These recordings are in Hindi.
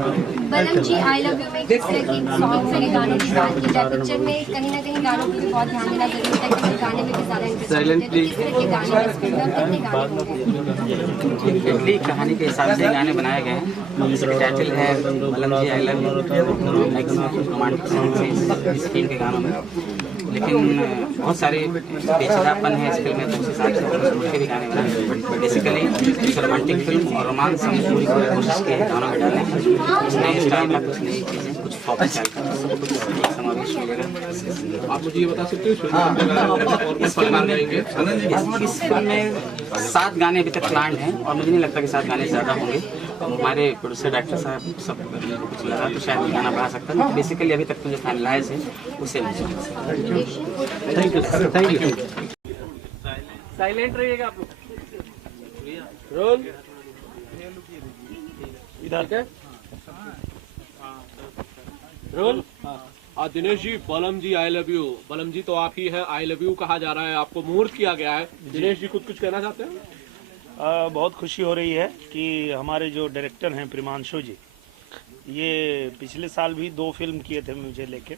बलम जी आई लव यू में किस तरह के सॉन्ग के गानों की बात की जाए, पिक्चर में कहीं ना कहीं गानों की भी बहुत ध्यान देना जरूरी है क्योंकि गाने में भी ज़्यादा इंटरेस्ट है। किस तरह के गाने इस फिल्म में कितने गाने होंगे? एग्जैक्टली कहानी के हिसाब से गाने बनाए गए हैं। इसका टाइटल है Balam ji I love you. Maximum romantic song है इस फिल्म के गानों में, लेकिन बहुत सारे पेचीदापन है इस फिल्म में, तो उस हिसाब से उसके भी गाने बनाए। बेसिकली एक रोमांटिक फिल्म और रोमांस की पूरी कोशिश की है गानों में डालने की। कुछ नए स्टाइल का, कुछ नई चीज़ें, कुछ फोक स्टाइल का, सब कुछ एक समावेश मिलेगा। आप मुझे ये बता सकते हो इस फिल्म में 7 गाने अभी तक प्लान हैं और मुझे नहीं लगता कि 7 गाने ज़्यादा होंगे। हमारे प्रोड्यूसर डायरेक्टर साहब सब कुछ लगा तो शायद ये गाना बढ़ा सकता है। बेसिकली अभी तक तो जो फाइनलाइज है उसे थैंक यू। साइलेंट रहिएगा आप लोग। रोल इधर रोल। दिनेश जी, बलम जी आई लव यू, बलम जी तो आप ही है, आई लव यू कहा जा रहा है, आपको मुहूर्त किया गया है। दिनेश जी कुछ कहना चाहते हैं? बहुत खुशी हो रही है कि हमारे जो डायरेक्टर हैं प्रिमांशु जी, ये पिछले साल भी 2 फिल्म किए थे मुझे लेके।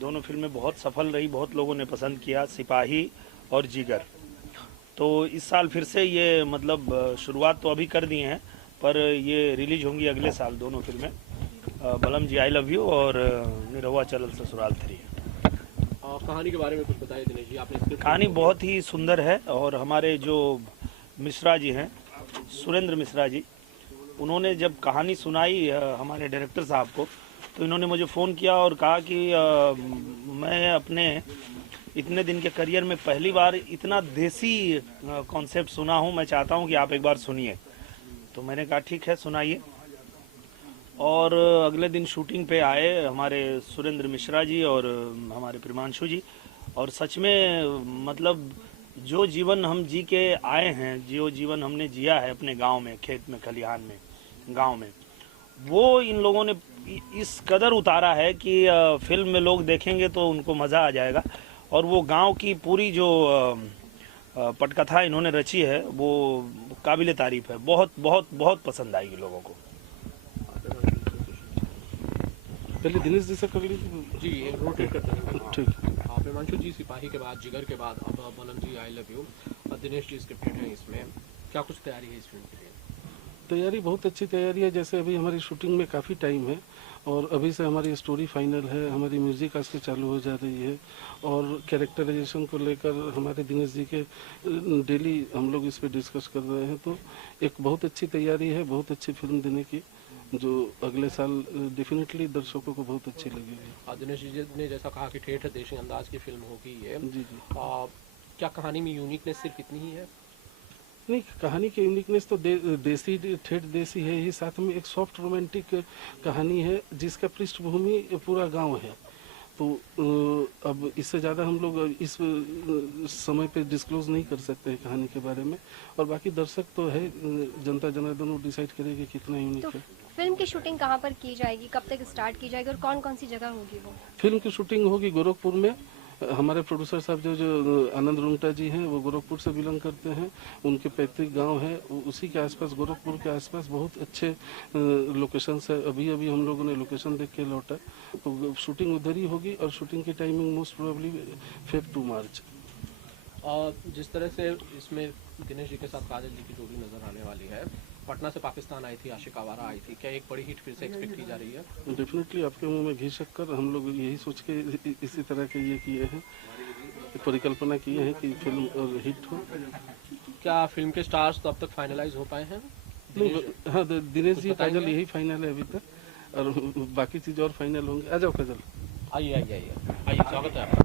दोनों फिल्में बहुत सफल रही, बहुत लोगों ने पसंद किया, सिपाही और जिगर। तो इस साल फिर से ये मतलब शुरुआत तो अभी कर दिए हैं, पर ये रिलीज होंगी अगले साल दोनों फिल्में, बलम जी आई लव यू और निरहुआ चलल ससुराल 3। कहानी के बारे में कुछ बताइए दिनेश जी। आपने कहानी बहुत ही सुंदर है और हमारे जो मिश्रा जी हैं, सुरेंद्र मिश्रा जी, उन्होंने जब कहानी सुनाई हमारे डायरेक्टर साहब को, तो इन्होंने मुझे फ़ोन किया और कहा कि मैं अपने इतने दिन के करियर में पहली बार इतना देसी कॉन्सेप्ट सुना हूं, मैं चाहता हूं कि आप एक बार सुनिए। तो मैंने कहा ठीक है, सुनाइए। और अगले दिन शूटिंग पे आए हमारे सुरेंद्र मिश्रा जी और हमारे प्रिमांशु जी, और सच में मतलब जो जीवन हम जी के आए हैं, जो जीवन हमने जिया है अपने गांव में, खेत में, खलिहान में, गांव में, वो इन लोगों ने इस कदर उतारा है कि फिल्म में लोग देखेंगे तो उनको मज़ा आ जाएगा। और वो गांव की पूरी जो पटकथा इन्होंने रची है वो काबिले तारीफ है। बहुत बहुत बहुत पसंद आएगी लोगों को। पहले दिनेश जी से कर लीजिए जी, रोटेट करते हैं। ठीक। प्रिमांशु जी सिपाही के बाद, जिगर के बाद, अब Balam ji I love you, Dinesh ji scripted हैं। इसमें क्या कुछ तैयारी है इस फिल्म के लिए? तैयारी बहुत अच्छी तैयारी है। जैसे अभी हमारी शूटिंग में काफ़ी टाइम है और अभी से हमारी स्टोरी फाइनल है, हमारी म्यूज़िक आज से चालू हो जा रही है और कैरेक्टराइजेशन को लेकर हमारे दिनेश जी के डेली हम लोग इस पर डिस्कस कर रहे हैं। तो एक बहुत अच्छी तैयारी है, बहुत अच्छी फिल्म देने की, जो अगले साल डेफिनेटली दर्शकों को बहुत अच्छी लगेगी। दिनेश जी ने जैसा कहा कि ठेठ देशी अंदाज की फिल्म होगी ये, जी। क्या कहानी में यूनिकनेस सिर्फ इतनी ही है? नहीं, कहानी की यूनिकनेस तो देसी ठेठ देसी है ही, साथ में एक सॉफ्ट रोमांटिक कहानी है जिसका पृष्ठभूमि पूरा गांव है। तो अब इससे ज़्यादा हम लोग इस समय पे डिस्क्लोज नहीं कर सकते हैं कहानी के बारे में, और बाकी दर्शक तो है, जनता जनार्दन डिसाइड करेगी कितना यूनिक है। फिल्म की शूटिंग कहाँ पर की जाएगी, कब तक स्टार्ट की जाएगी और कौन कौन सी जगह होगी वो? फिल्म की शूटिंग होगी गोरखपुर में। हमारे प्रोड्यूसर साहब जो आनंद रुंगटा जी हैं, वो गोरखपुर से बिलोंग करते हैं। उनके पैतृक गांव है उसी के आसपास, गोरखपुर के आसपास बहुत अच्छे लोकेशन है। अभी हम लोगों ने लोकेशन देख के लौटा, तो शूटिंग उधर ही होगी और शूटिंग की timing most probably Feb to March। जिस तरह से इसमें दिनेश जी के साथ काजल जी की जोड़ी नजर आने वाली है, पटना से पाकिस्तान आई थी, आशिक आवारा आई थी, क्या एक बड़ी हिट फिर से एक्सपेक्ट की जा रही है? डेफिनेटली आपके मुंह में घी शक्कर। हम लोग यही सोच के इसी तरह के ये किए हैं, परिकल्पना किए हैं कि फिल्म हिट हो। क्या फिल्म के स्टार्स तो अब तक फाइनलाइज हो पाए हैं? नहीं, हाँ, दिनेश जी काजल यही फाइनल है अभी तक, और बाकी चीज़ और फाइनल होंगे। आ जाओ काजल। आइए, स्वागत है आपका।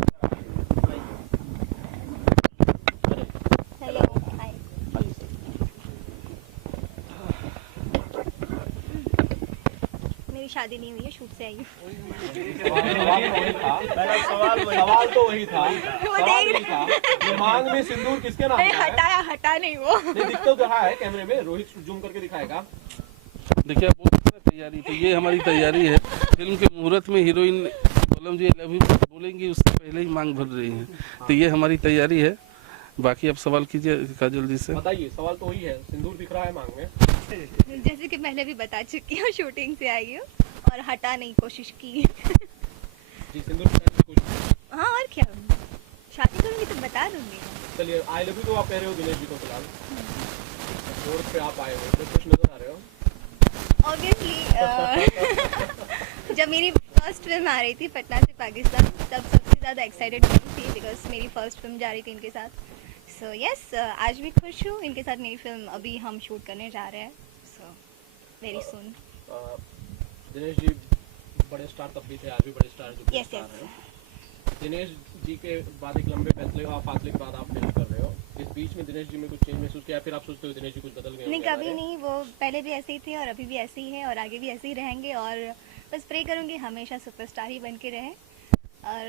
शादी नहीं हुई है, शूट से आई हूँ। सवाल तो वही था। मांग में सिंदूर किसके नाम है? हटा नहीं वो। दिख तो रहा है कैमरे में, रोहित जूम करके दिखाएगा। देखिए आप बोल तैयारी, तो ये हमारी तैयारी है। फिल्म के मुहूर्त में हीरोइन बलम जी लव यू बोलेंगी, उससे पहले ही मांग भर रही है, तो ये हमारी तैयारी है। बाकी आप सवाल कीजिए काजल जी से। बताइए, सवाल तो वही है, सिंदूर दिख रहा है मांग में। जैसे कि पहले भी बता चुकी हूँ, शूटिंग से आई हूँ और हटाने की कोशिश की। जी सिंदूर लगाने की कोशिश। हाँ और क्या, शादी करूँगी तो बता दूंगी। चलिए आई लव यू तो आप कह रहे हो दिनेश जी को फिलहाल, रोड पे आप आए हो तो खुश नजर आ रहे हो। ऑब्वियसली जब मेरी फर्स्ट फिल्म आ रही थी पटना से पाकिस्तान, तब सबसे ज़्यादा एक्साइटेड थी बिकॉज मेरी फर्स्ट फिल्म जा रही थी इनके साथ। सो यस, आज भी खुश हूँ। इनके साथ नई फिल्म अभी हम शूट करने जा रहे हैं, so very soon. Dinesh ji बड़े स्टार तब भी थे, आज भी बड़े स्टार जो Yes, स्टार yes. हैं। दिनेश जी के बाद एक लंबे फासले के बाद आप फिल्म कर रहे हो, इस बीच में दिनेश जी में कुछ चेंज महसूस किया, फिर आप सोचते हो दिनेश जी कुछ बदल गए नहीं, होंगे कभी हमारे? नहीं। वो पहले भी ऐसे ही थे और अभी भी ऐसे ही हैं और आगे भी ऐसे ही रहेंगे। और बस प्रे करूँगी हमेशा सुपरस्टार ही बन के रहें और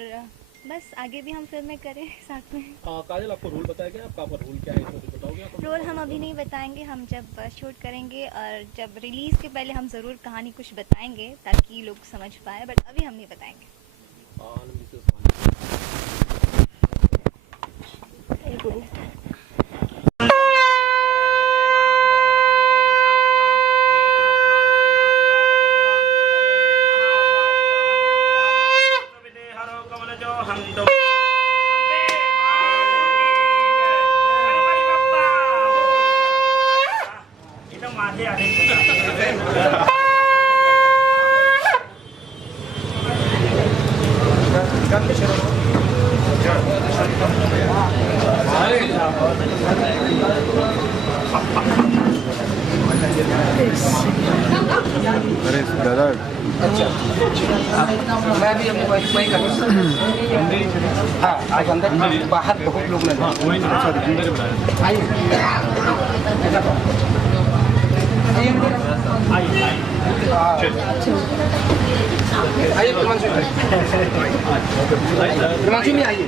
बस आगे भी हम फिल्में करें साथ में। काजल आपको रोल बताया गया, आपका रोल क्या है इसमें कुछ बताओगे आप? रोल हम अभी नहीं बताएंगे, हम जब शूट करेंगे और जब रिलीज़ के पहले हम ज़रूर कहानी कुछ बताएंगे ताकि लोग समझ पाए, बट अभी हम नहीं बताएंगे। अरे दादा मैं भी वही करूँगा। हाँ आज अंदर बाहर बहुत लोग नहीं आइए हिमांशु में आइए,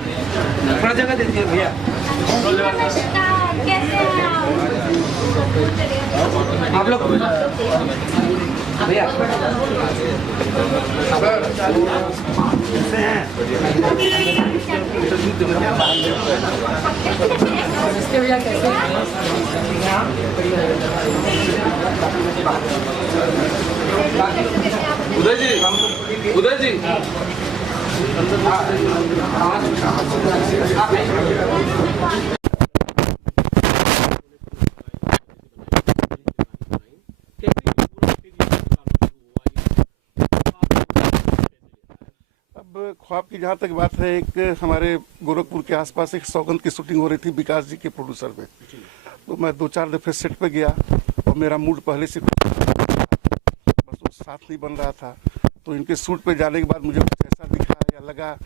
थोड़ा जगह दे दीजिए भैया। आप लोग भैया भैया कैसे उदय जी, उदय जी अब ख्वाब की जहाँ तक बात है, एक हमारे गोरखपुर के आसपास एक सौगंध की शूटिंग हो रही थी विकास जी के प्रोड्यूसर में, तो मैं 2-4 दफे सेट पे गया और मेरा मूड पहले से बस वो साथ नहीं बन रहा था। तो इनके शूट पे जाने के बाद मुझे कुछ ऐसा दिखा या लगा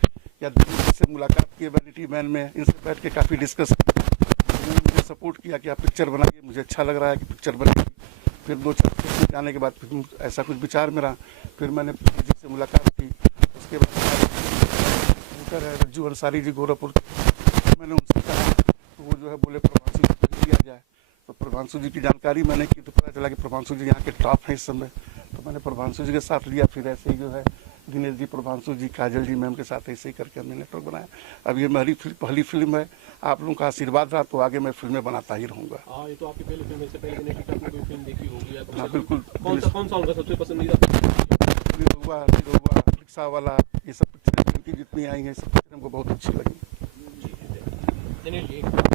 या से मुलाकात की वैनिटी मैन में, इनसे बैठ के काफ़ी डिस्कस उन्होंने मुझे सपोर्ट किया कि आप पिक्चर बनाइए, मुझे अच्छा लग रहा है कि पिक्चर बनेगी। फिर 2-4 जाने के बाद फिर ऐसा कुछ विचार मेरा, फिर मैंने जी से मुलाकात की। उसके बाद प्रोड्यूसर है रज्जू अंसारी जी गोरखपुर, मैंने उनसे कहा तो वो जो है बोले प्रभांशु जी को लिया जाए। तो प्रभांशु जी की जानकारी मैंने की तो पता चला कि प्रभांशु जी यहाँ के टॉप हैं इस समय, तो मैंने प्रभांशु जी के साथ लिया। फिर ऐसे ही जो है दिनेश जी, प्रभांशु जी, काजल जी मैम के साथ ऐसे ही करके हमने नेटवर्क बनाया। अब ये मेरी पहली फिल्म है, आप लोगों का आशीर्वाद रहा तो आगे मैं फिल्में बनाता ही रहूँगा। ये तो आपकी पहली फिल्म है, इससे पहले दिनेश जी की आपने कोई फिल्म देखी होगी या हाँ बिल्कुल। कौन सा उनका सबसे पसंदीदा? निरहुआ, रिक्शा वाला, ये सब पिक्चरें इनकी जितनी आई हैं सब पिक्चर हमको बहुत अच्छी लगी। दिनेश जी पिक्चर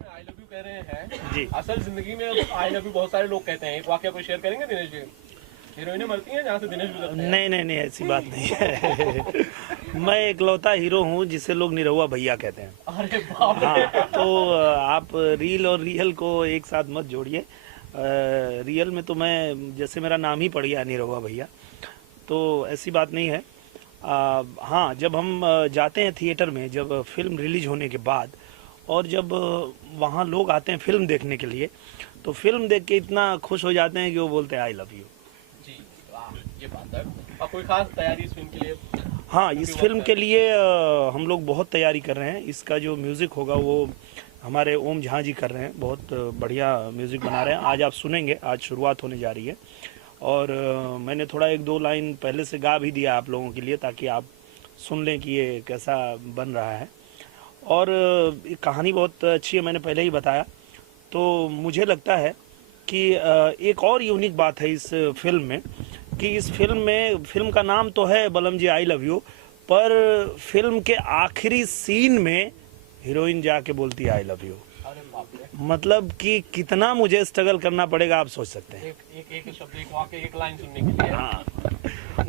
में आई लव यू कह रहे हैं जी। असल जिंदगी में आई लव यू बहुत सारे लोग कहते हैं, एक वाकया कोई शेयर करेंगे दिनेश जी? हीरोइनें मरती हैं जहाँ से दिनेश गुजरते हैं? नहीं ऐसी बात नहीं है। मैं इकलौता हीरो हूँ जिसे लोग निरहुआ भैया कहते हैं। अरे बाप रे। हाँ, तो आप रील और रियल को एक साथ मत जोड़िए। रियल में तो मैं, जैसे मेरा नाम ही पड़ गया निरहुआ भैया, तो ऐसी बात नहीं है। हाँ, जब हम जाते हैं थिएटर में, जब फिल्म रिलीज होने के बाद, और जब वहाँ लोग आते हैं फिल्म देखने के लिए, तो फिल्म देख के इतना खुश हो जाते हैं कि वो बोलते हैं आई लव यू। जी ये बात है। और कोई खास तैयारी इस फिल्म के लिए? हाँ, इस फिल्म के लिए हम लोग बहुत तैयारी कर रहे हैं। इसका जो म्यूज़िक होगा वो हमारे ओम झा जी कर रहे हैं, बहुत बढ़िया म्यूज़िक बना रहे हैं। आज आप सुनेंगे, आज शुरुआत होने जा रही है। और मैंने थोड़ा 1-2 लाइन पहले से गा भी दिया आप लोगों के लिए, ताकि आप सुन लें कि ये कैसा बन रहा है। और कहानी बहुत अच्छी है, मैंने पहले ही बताया। तो मुझे लगता है कि एक और यूनिक बात है इस फिल्म में कि इस फिल्म का नाम तो है Balam ji I love you, पर फिल्म के आखिरी सीन में हीरोइन जाके बोलती है आई लव यू। मतलब कि कितना मुझे स्ट्रगल करना पड़ेगा आप सोच सकते हैं। एक शब्द, एक वाक्य, एक लाइन सुनने के लिए। हाँ,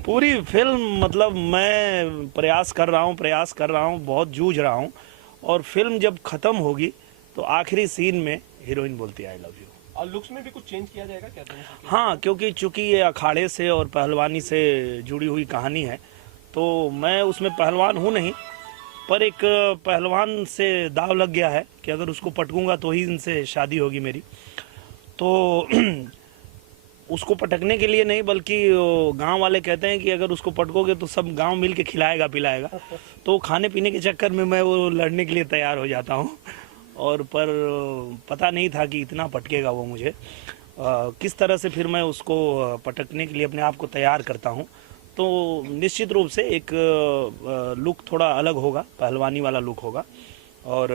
पूरी फिल्म मतलब मैं प्रयास कर रहा हूँ, बहुत जूझ रहा हूँ, और फिल्म जब खत्म होगी तो आखिरी सीन में हीरोइन बोलती है आई लव यू। और लुक्स में भी कुछ चेंज किया जाएगा क्या? हाँ, क्योंकि चूंकि ये अखाड़े से और पहलवानी से जुड़ी हुई कहानी है, तो मैं उसमें पहलवान हूँ नहीं, पर एक पहलवान से दाव लग गया है कि अगर उसको पटकूंगा तो ही इनसे शादी होगी मेरी। तो उसको पटकने के लिए नहीं, बल्कि गांव वाले कहते हैं कि अगर उसको पटकोगे तो सब गांव मिल के खिलाएगा पिलाएगा, तो खाने पीने के चक्कर में मैं वो लड़ने के लिए तैयार हो जाता हूँ। और पर पता नहीं था कि इतना पटकेगा वो मुझे। किस तरह से फिर मैं उसको पटकने के लिए अपने आप को तैयार करता हूँ, तो निश्चित रूप से एक लुक थोड़ा अलग होगा, पहलवानी वाला लुक होगा और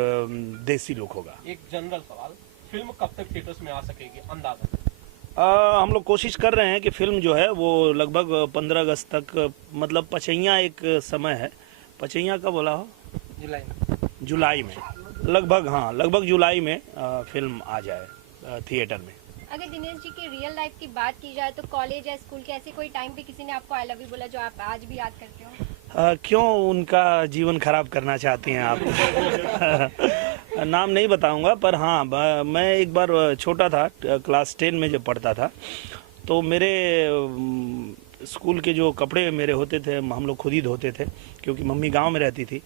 देसी लुक होगा। एक जनरल सवाल, फिल्म कब तक थिएटर्स में आ सकेगी अंदाजा? हम लोग कोशिश कर रहे हैं कि फिल्म जो है वो लगभग 15 अगस्त तक, मतलब पचैया एक समय है, पचैया कब बोला हो? जुलाई में लगभग, हाँ लगभग जुलाई में फिल्म आ जाए थिएटर में। अगर दिनेश जी की रियल लाइफ की बात की जाए तो कॉलेज या स्कूल के ऐसे कोई टाइम पे किसी ने आपको आई लव यू बोला जो आप आज भी याद करते हो? क्यों उनका जीवन खराब करना चाहती हैं आप? नाम नहीं बताऊंगा, पर हाँ मैं एक बार छोटा था, क्लास 10 में जब पढ़ता था, तो मेरे स्कूल के जो कपड़े मेरे होते थे हम लोग खुद ही धोते थे, क्योंकि मम्मी गांव में रहती थी।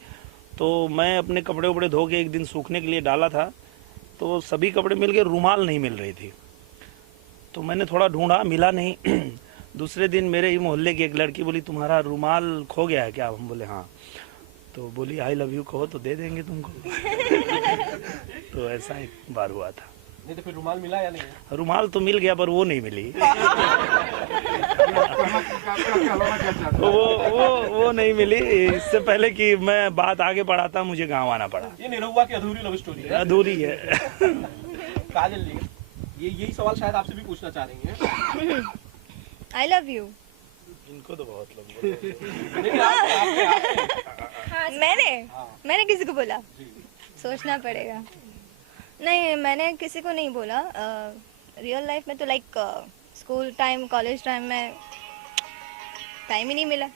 तो मैं अपने कपड़े उपड़े धो के एक दिन सूखने के लिए डाला था, तो सभी कपड़े मिल के रुमाल नहीं मिल रही थी। तो मैंने थोड़ा ढूंढा, मिला नहीं। दूसरे दिन मेरे ही मोहल्ले की एक लड़की बोली तुम्हारा रुमाल खो गया है क्या? हम बोले हाँ। तो बोली आई लव यू कहो तो दे देंगे तुमको। तो ऐसा एक बार हुआ था। नहीं तो फिर रुमाल मिला या नहीं? रुमाल तो मिल गया पर वो नहीं मिली। वो नहीं मिली। इससे पहले कि मैं बात आगे बढ़ाता मुझे गांव आना पड़ा। ये निरहुआ की अधूरी लव स्टोरी है। अधूरी है। काजल जी, यही सवाल शायद आपसे भी पूछना चाह रही हैं। आई लव यू। इनको तो बहुत लोग मैंने किसी को बोला? सोचना पड़ेगा। नहीं, मैंने किसी को नहीं बोला। रियल लाइफ में तो like school time, college time में टाइम ही नहीं मिला।